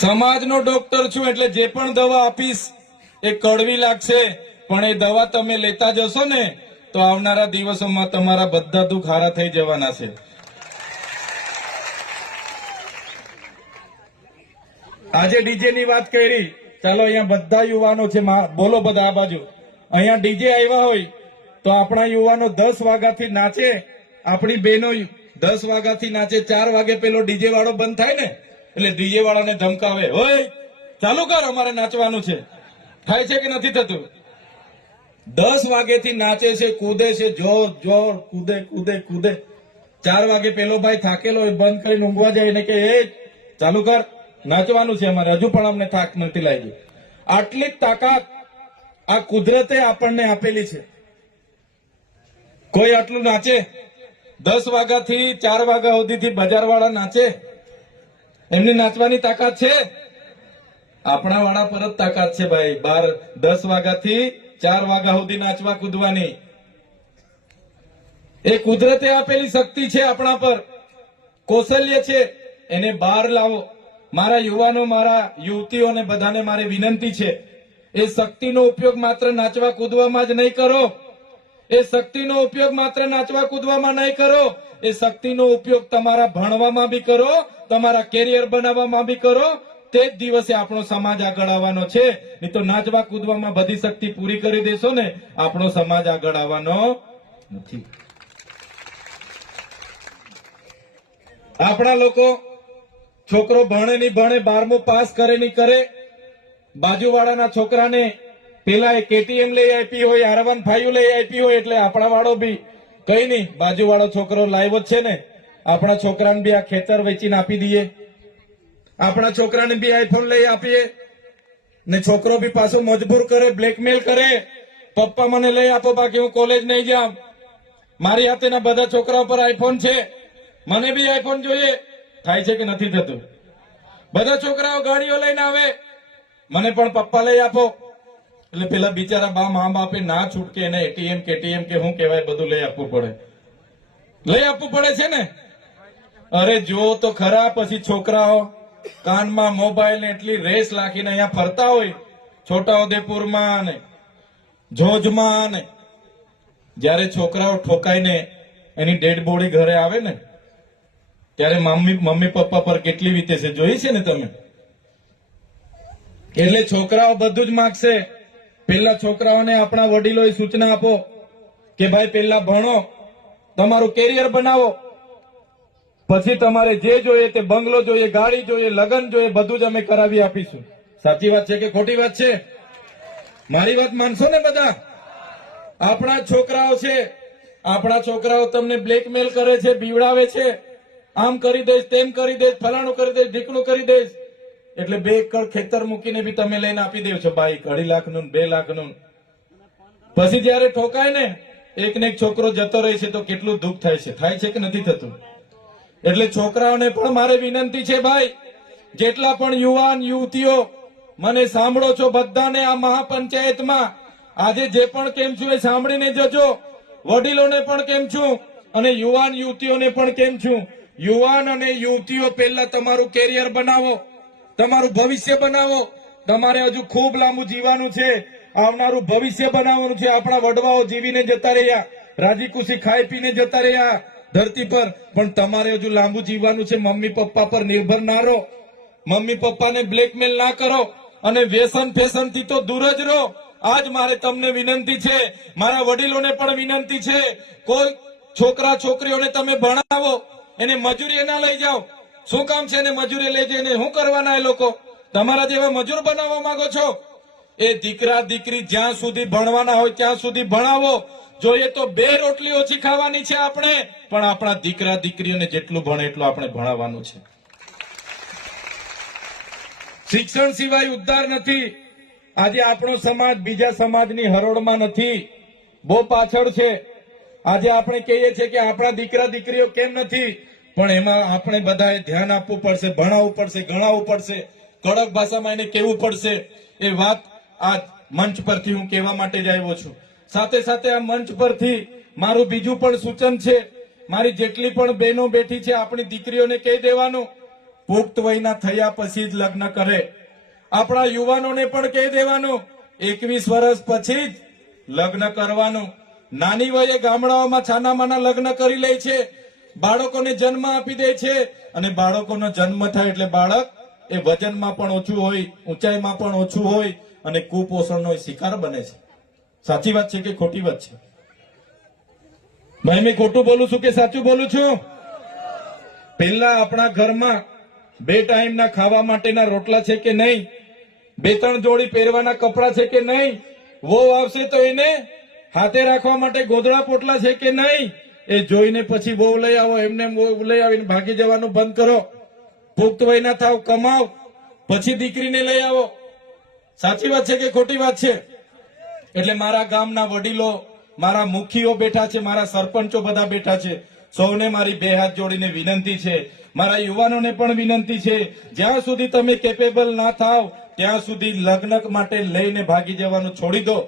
સમાજનો ડોક્ટર છું એટલે જે પણ દવા આપીશ એ કડવી લાગશે, પણ એ દવા તમે લેતા જશો ને તો આવનારા દિવસોમાં તમારા બધા દુઃખ હારા થઈ જવાના છે. આજે ડીજે ની વાત કરી, ચાલો અહીંયા બધા યુવાનો છે, બોલો બધા આ બાજુ. અહીંયા ડીજે આવ્યા હોય તો આપણા યુવાનો 10 વાગ્યાથી નાચે, આપણી બહેનો 10 વાગ્યાથી નાચે, 4 વાગે પેલો ડીજે વાળો બંધ થાય ને એટલે ડીજે વાળાને ધમકાવે, ઓય ચાલુ કર અમારે નાચવાનું છે. થાય છે કે નથી થતું? 10 વાગેથી નાચે છે, કૂદે છે, જોર જોર કૂદે કૂદે કૂદે. 4 વાગે પેલો ભાઈ થાકેલો હોય બંધ કરીને ઊંઘવા જાય ને કે એ ચાલુ કર, નાચવાનું છે અમારે, હજુ પણ અમને થાક નથી લાગી. આટલી તાકાત આ કુદરતે આપણને આપેલી છે. કોઈ આટલું નાચે? 10 વાગ્યાથી 4 વાગ્યા સુધીથી બજાર વાળા નાચે? એમની નાચવાની તાકાત છે? આપણા વાળા પર જ તાકાત છે ભાઈ. 10 વાગ્યાથી 4 વાગ્યા સુધી નાચવા કૂદવાની એ કુદરતે આપેલી શક્તિ છે આપણા પર, કૌશલ્ય છે, એને બહાર લાવો. મારા યુવાનો, મારા યુવતીઓને બધાને મારી વિનંતી છે, એ શક્તિનો ઉપયોગ માત્ર નાચવા કૂદવામાં જ નહીં કરો. એ શક્તિનો ઉપયોગ માત્ર નાચવા કૂદવામાં નહીં કરો, એ શક્તિનો ઉપયોગ તમારા ભણવામાં બી કરો, તમારા કેરિયર બનાવવામાં બી કરો. તે જ દિવસે આપણો સમાજ આગળ આવવાનો છે. નહીં તો નાચવા કૂદવામાં બધી શક્તિ પૂરી કરી દેશો ને આપણો સમાજ આગળ આવવાનો નથી. આપણા લોકો છોકરો ભણે નહીં ભણે, 12મું પાસ કરે નહીં કરે, બાજુવાળાના છોકરાને પેલા KTM લઈ આપી હોય, R15 લઈ આપી હોય એટલે આપણા વાળો બી કઈ નહીં, બાજુવાળો છોકરો લાવ્યો છે ને, આપણા છોકરાને બી આ ખેતર વેચીને આપી દઈએ, આપણા છોકરાને બી આઈફોન લઈ આપીએ ને છોકરો બી પાછો મજબૂર કરે, બ્લેકમેલ કરે, પપ્પા મને લઈ આપો બાકી હું કોલેજ નહીં જાઉં. મારી હાથેના બધા છોકરાઓ પર આઈફોન છે, મને બી આઈફોન જોઈએ. થાય છે કે નથી થતું? બધા છોકરાઓ ગાડીઓ લઈને આવે, મને પણ પપ્પા લઈ આપો. એટલે પેલા બિચારા મા બાપે ના છૂટકે એને ATM KTM કે શું કહેવાય બધું લઈ આપવું પડે. લઈ આપવું પડે છે ને? અરે જો તો ખરા, પછી છોકરાઓ કાનમાં મોબાઈલ ને એટલી રેસ લાખીને અહીંયા ફરતા હોય, છોટાઉદેપુરમાં ને જોજમાં ને. જયારે છોકરાઓ ઠોકાઈને એની ડેડ બોડી ઘરે આવે ને ત્યારે મમ્મી પપ્પા પર કેટલી વીતે છે જોઈ છે ને તમે? એટલે છોકરાઓ બધું જ માંગશે. પેલા છોકરાઓને આપણા વડીલોએ સૂચના આપો કે ભાઈ પેલા ભણો, તમારું કેરિયર બનાવો, પછી તમારે જે જોઈએ તે બંગલો જોઈએ, ગાડી જોઈએ, લગ્ન જોઈએ, બધું જ અમે કરાવી આપીશું. સાચી વાત છે કે ખોટી વાત છે? મારી વાત માનશો ને બધા? આપણા છોકરાઓ છે, આપણા છોકરાઓ તમને બ્લેકમેલ કરે છે, બીવડાવે છે, આમ કરી દઈશ, તેમ કરી દઈશ, ફલાણું કરી દઈશ, ઢીકણું કરી દઈશ. એટલે 2 એકર ખેતર મૂકીને બી તમે લઈને આપી દેવ છો બાઈક, 2.5 લાખનું 2 લાખનું. પછી જયારે ઠોકાય ને એક ને એક છોકરો જતો રહે છે તો કેટલું દુઃખ થાય છે. થાય છે કે નથી થતું? એટલે છોકરાઓને પણ મારે વિનંતી છે ભાઈ, જેટલા પણ યુવાન યુવતીઓ મને સાંભળો છો બધાને આ મહાપંચાયતમાં આજે જે પણ કેમ છું એ સાંભળીને જજો. વડીલોને પણ કેમ છું અને યુવાન યુવતીઓને પણ કેમ છું. યુવાન અને યુવતીઓ પહેલા તમારું કેરિયર બનાવો, તમારું ભવિષ્ય બનાવો. તમારે હજુ ખૂબ લાંબુ જીવવાનું છે, આવનારું ભવિષ્ય બનાવવાનું છે. આપણા વડવાઓ જીવીને જતા રહ્યા, રાજી ખુશી ખાઈ પીને જતા રહ્યા ધરતી પર, પણ તમારે હજુ લાંબુ જીવવાનું છે. મમ્મી પપ્પા પર નિર્ભર ના રહો, મમ્મી પપ્પાને બ્લેકમેલ ના કરો અને વ્યસન ફેશન થી તો દૂર જ રહો. આજ મારે તમને વિનંતી છે, મારા વડીલોને પણ વિનંતી છે. કોઈ છોકરા છોકરીઓને તમે ભણાવો, એને મજૂરી ના લઈ જાઓ. શું કામ છે એને મજૂરી લઈ જઈને શું કરવાના? એ લોકો તમારા જેવા મજૂર બનાવવા માંગો છો? એ દીકરા દીકરી જ્યાં સુધી ભણવાના હોય ત્યાં સુધી ભણાવો. જોઈએ તો 2 રોટલી ઓછી ખાવાની છે આપણે, પણ આપણા દીકરા દીકરીઓને જેટલું ભણે એટલું આપણે ભણાવવાનું છે. શિક્ષણ સિવાય ઉદ્ધાર નથી. આજે આપણો સમાજ બીજા સમાજની હરોળમાં નથી, બહુ પાછળ છે. આજે આપણે કહીએ છીએ કે આપણા દીકરા દીકરીઓ કેમ નથી, પણ એમાં આપણે બધાએ ધ્યાન આપવું પડશે, ભણાવવું પડશે, ગણાવવું પડશે, કડક ભાષામાં એને કહેવું પડશે. એ વાત આ મંચ પરથી હું કહેવા માટે જ આવ્યો છું. સાથે સાથે આ મંચ પરથી મારું બીજું પણ સૂચન છે, મારી જેટલી પણ બહેનો બેઠી છે આપણી દીકરીઓને કહી દેવાનું, પુખ્ત વયના થયા પછી જ લગ્ન કરે. આપણા યુવાનોને પણ કહી દેવાનું 21 વર્ષ પછી જ લગ્ન કરવાનું. નાની વયે ગામડાઓમાં છાનામાના લગ્ન કરી લે છે, બાળકોને જન્મ આપી દે છે, અને બાળકોનો જન્મ થાય એટલે બાળક એ વજનમાં પણ ઓછું હોય, ઊંચાઈમાં પણ ઓછું હોય અને કુપોષણનો શિકાર બને છે. સાચી વાત છે કે ખોટી વાત છે? ભાઈ, મેં ખોટું બોલું છું કે સાચું બોલું છું? પહેલા આપણા ઘરમાં 2 ટાઈમના ખાવા માટેના રોટલા છે કે નહીં? 2-3 જોડી પહેરવાના કપડા છે કે નહીં? વહુ આવશે તો એને હાથે રાખવા માટે ગોદડા પોટલા છે કે નહીં? એ જોઈને પછી વહુ લઈ આવો, એમને વહુ લઈ આવીને ભાગી જવાનું બંધ કરો. પુખ્ત વયના થાવ, કમાવ, પછી દીકરીને લઈ આવો. સાચી વાત છે કે ખોટી વાત છે? એટલે મારા ગામના વડીલો, મારા મુખીઓ બેઠા છે, મારા સરપંચો બધા બેઠા છે, સૌને મારી 2 હાથ જોડીને વિનંતી છે, મારા યુવાનોને પણ વિનંતી છે, જ્યાં સુધી તમે કેપેબલ ના થાવ ત્યાં સુધી લગ્ન માટે લઈને ભાગી જવાનું છોડી દો.